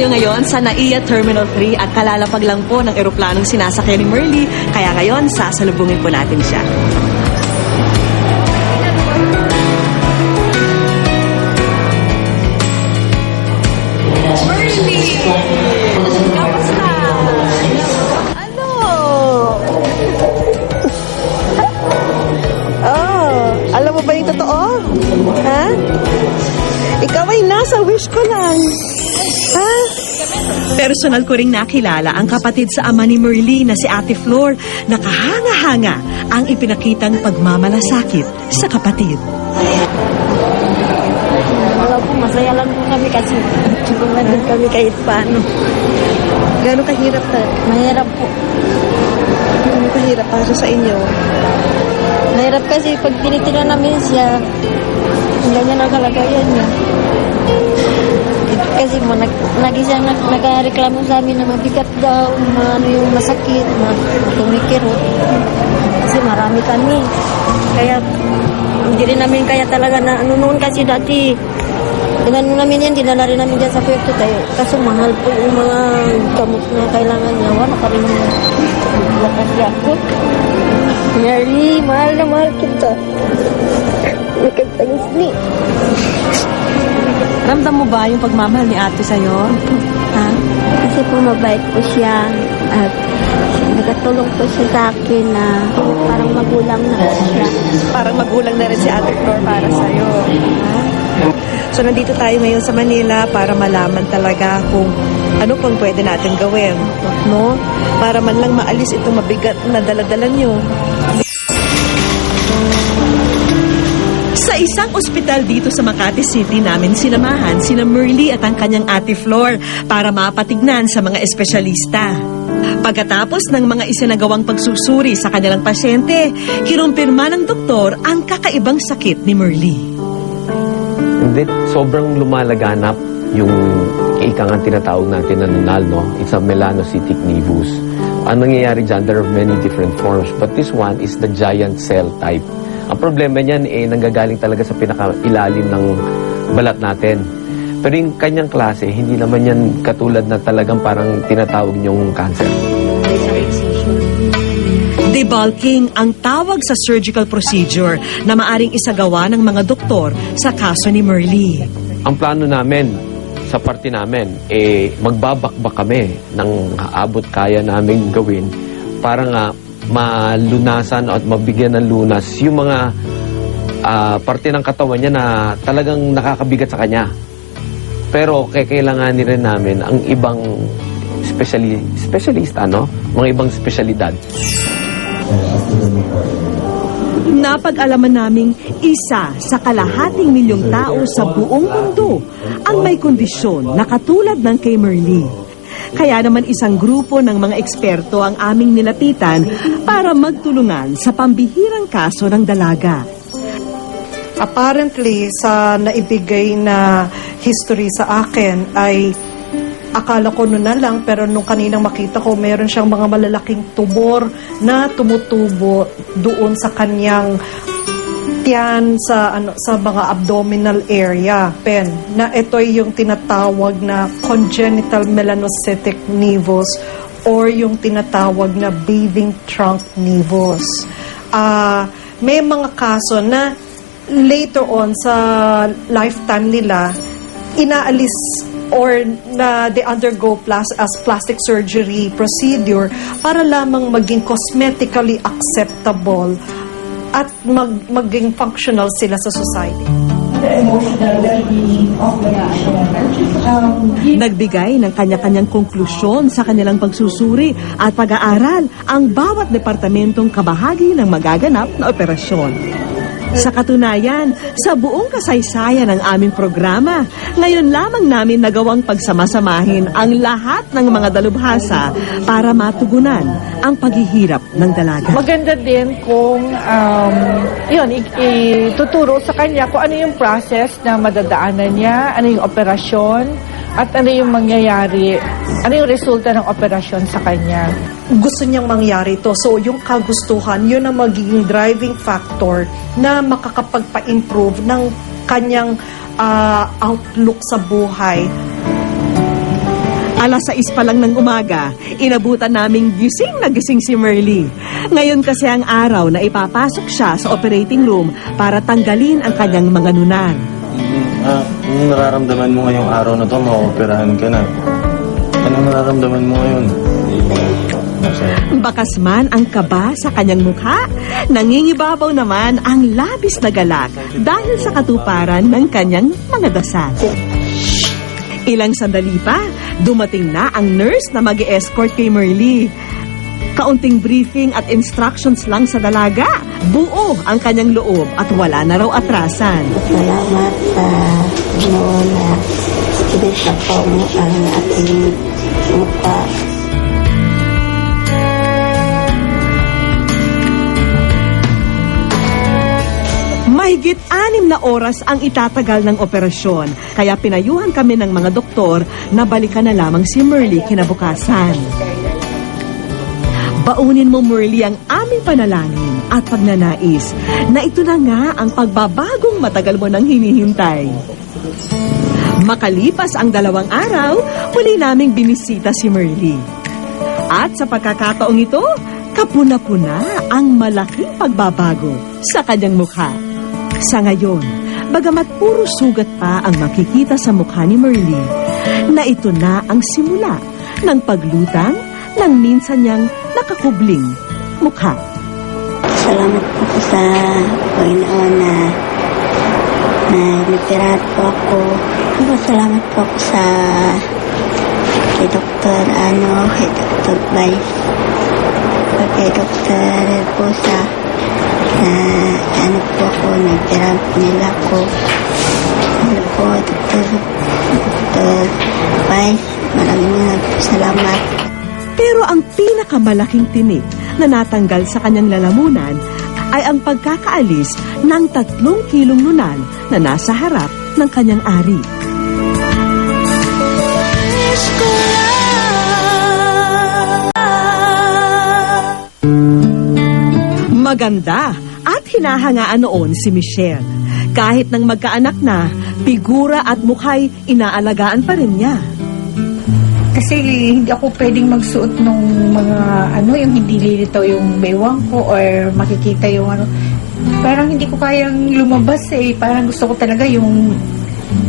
tayo ngayon sa NAIA Terminal 3 at kalalapag lang po ng eroplanong sinasakyan ni Merly. Kaya ngayon, sasalubungin po natin siya. Merly! Oh, alam mo ba totoo? Ha? Ikaw ay nasa wish ko lang. Ha? Personal ko ring nakilala ang kapatid sa ama ni Merly na si Ate Flor na kahanga-hanga ang ipinakitang pagmamalasakit sa kapatid. Wala po, masaya lang po kami kasi tulungan din kami kahit paano. Gano'ng kahirap na? Mahirap po. Gano'ng kahirap para sa inyo? Mahirap kasi pag tinitira namin siya, ganyan ang kalagayan niya. Kasi mo, nag, lagi siyang nag, nagreklamo sa amin na mabigat daw, ma, ano yung masakit, na tumikirot. Kasi marami kami. Kaya hindi rin namin kaya talaga na ano noon kasi dati Tinanong namin yan, dinala rin namin dyan sa Puerto tayo. Kaso mahal po yung mga gamot na kailangan niya. Wala pa rin yung lakas ako. Mary, mahal na mahal kita. Nakagtagis ni. Ramdam mo ba yung pagmamahal ni ate sa'yo? Ha? Kasi po mabait po siya. At nagkatulong po siya sa akin na parang magulang na siya. Parang magulang na rin si Ate Flor para sa'yo. Ha? So nandito tayo ngayon sa Manila para malaman talaga kung ano pang pwede natin gawin. No? Para man lang maalis itong mabigat na daladala nyo. Isang ospital dito sa Makati City namin sinamahan sina Merly at ang kanyang ate Flor para mapatignan sa mga espesyalista. Pagkatapos ng mga isinagawang pagsusuri sa kanilang pasyente, kinumpirma ng doktor ang kakaibang sakit ni Merly. Hindi, sobrang lumalaganap yung ika nga tinatawag natin na nunal, no? It's a melanocytic nevus. Ang nangyayari dyan, there are many different forms. But this one is the giant cell type. Ang problema niyan, eh, nanggagaling talaga sa pinakailalim ng balat natin. Pero yung kanyang klase, hindi naman yan katulad na talagang parang tinatawag niyong cancer. Debulking ang tawag sa surgical procedure na maaring isagawa ng mga doktor sa kaso ni Merly. Ang plano namin, sa parte namin, eh, magbabakbak kami ng abot kaya namin gawin para nga malunasan at mabigyan ng lunas yung mga ah, parte ng katawan niya na talagang nakakabigat sa kanya. Pero kailanganin rin namin ang ibang speciali specialista, no? Mga ibang spesyalidad. Napag-alaman naming isa sa kalahating milyong tao sa buong mundo ang may kondisyon na katulad ng kay Merly. Kaya naman isang grupo ng mga eksperto ang aming nilapitan para magtulungan sa pambihirang kaso ng dalaga. Apparently, sa naibigay na history sa akin ay akala ko noon na lang pero nung kaninang makita ko meron siyang mga malalaking tumor na tumutubo doon sa kanyang tiyan sa ano sa mga abdominal area pen na ito yung tinatawag na congenital melanocytic nevus or yung tinatawag na bathing trunk nevus. Ah, may mga kaso na later on sa lifetime nila inaalis or na they undergo plas as plastic surgery procedure para lamang maging cosmetically acceptable at mag, maging functional sila sa society. Nagbigay ng kanya-kanyang konklusyon sa kanilang pagsusuri at pag-aaral ang bawat departamentong kabahagi ng magaganap na operasyon. Sa katunayan, sa buong kasaysayan ng aming programa, ngayon lamang namin nagawang pagsamasamahin ang lahat ng mga dalubhasa para matugunan ang paghihirap ng dalaga. Maganda din kung um, yun, ituturo sa kanya kung ano yung process na madadaanan niya, ano yung operasyon, at ano yung mangyayari, ano yung resulta ng operasyon sa kanya. gusto niyang mangyari ito. So, yung kagustuhan, yun ang magiging driving factor na makakapagpa-improve ng kanyang ah, outlook sa buhay. Alas 6 pa lang ng umaga, inabutan naming gising na gising si Merly. Ngayon kasi ang araw na ipapasok siya sa operating room para tanggalin ang kanyang mga nunan. Ah, anong nararamdaman mo ngayong araw na to? Maoperahan ka na. Anong nararamdaman mo ngayon? Bakas man ang kaba sa kanyang mukha, nangingibabaw naman ang labis na galak dahil sa katuparan ng kanyang mga dasal. Ilang sandali pa, dumating na ang nurse na mag escort kay Merly. Kaunting briefing at instructions lang sa dalaga. Buo ang kanyang loob at wala na raw atrasan. Salamat sa Ginoo na po mo ang ating mukha. Mahigit anim na oras ang itatagal ng operasyon, kaya pinayuhan kami ng mga doktor na balikan na lamang si Merly kinabukasan. Baunin mo, Merly, ang aming panalangin at pagnanais na ito na nga ang pagbabagong matagal mo nang hinihintay. Makalipas ang dalawang araw, muli naming binisita si Merly. At sa pagkakataong ito, kapuna-puna ang malaking pagbabago sa kanyang mukha. Sa ngayon, bagamat puro sugat pa ang makikita sa mukha ni Merly, na ito na ang simula ng paglutang ng minsan niyang nakakubling mukha. Salamat po po sa Panginoon na na nagtirahan po ako. Ano, salamat po ako sa kay Dr. ano, kay Dr. Vice, kay Dr. Pusa na ano po ako, nagtirahan po nila ako. Ano po, Dr. Dr. Vice, maraming salamat. Pero ang pinakamalaking tinik na natanggal sa kanyang lalamunan ay ang pagkakaalis ng tatlong kilong nunan na nasa harap ng kanyang ari. Maganda at hinahangaan noon si Michelle. Kahit nang magkaanak na, figura at mukha'y inaalagaan pa rin niya. Kasi hindi ako pwedeng magsuot ng mga ano, yung hindi lilitaw yung bewang ko or makikita yung ano. Parang hindi ko kayang lumabas eh. Parang gusto ko talaga yung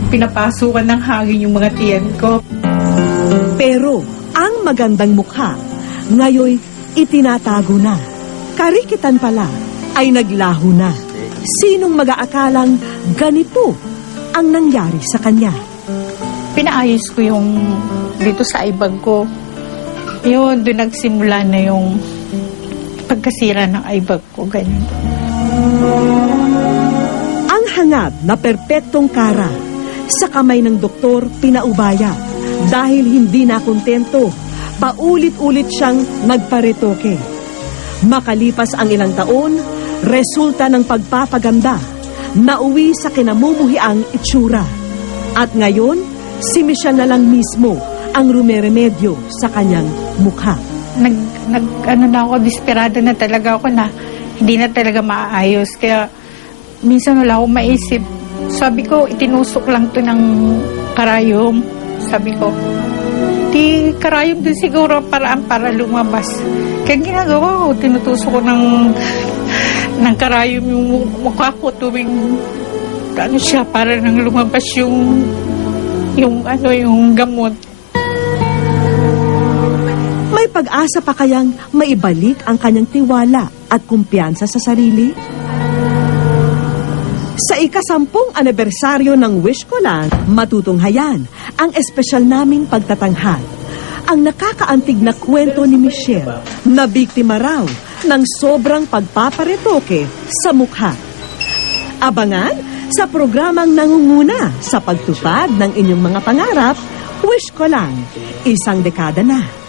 pinapasukan ng hangin yung mga tiyan ko. Pero ang magandang mukha, ngayoy itinatago na. Karikitan pala ay naglaho na. Sinong mag-aakalang ganito ang nangyari sa kanya? Pinaayos ko yung dito sa ibag ko. Yun, doon nagsimula na yung pagkasira ng ibag ko. Ganyan. Ang hangad na perpektong kara sa kamay ng doktor pinaubaya dahil hindi na kontento. Paulit-ulit siyang nagparetoke. Makalipas ang ilang taon, resulta ng pagpapaganda, nauwi sa kinamumuhiang itsura. At ngayon, si Michelle na lang mismo ang rumeremedyo sa kanyang mukha. nag, nag ano na ako, desperado na talaga ako na hindi na talaga maayos. Kaya minsan wala akong maisip. Sabi ko, itinusok lang to ng karayom. Sabi ko, di karayom din siguro ang paraan para lumabas. Kaya ginagawa ko, tinutusok ko ng, ng karayom yung mukha ko tuwing ano siya, para nang lumabas yung yung ano yung gamot. May pag-asa pa kayang maibalik ang kanyang tiwala at kumpiyansa sa sarili? Sa ikasampung anibersaryo ng Wish Ko Lang, matutunghayan ang espesyal naming pagtatanghal. Ang nakakaantig na kwento ni Michelle na biktima raw ng sobrang pagpaparetoke sa mukha. Abangan sa programang nangunguna sa pagtupad ng inyong mga pangarap, Wish Ko Lang, isang dekada na.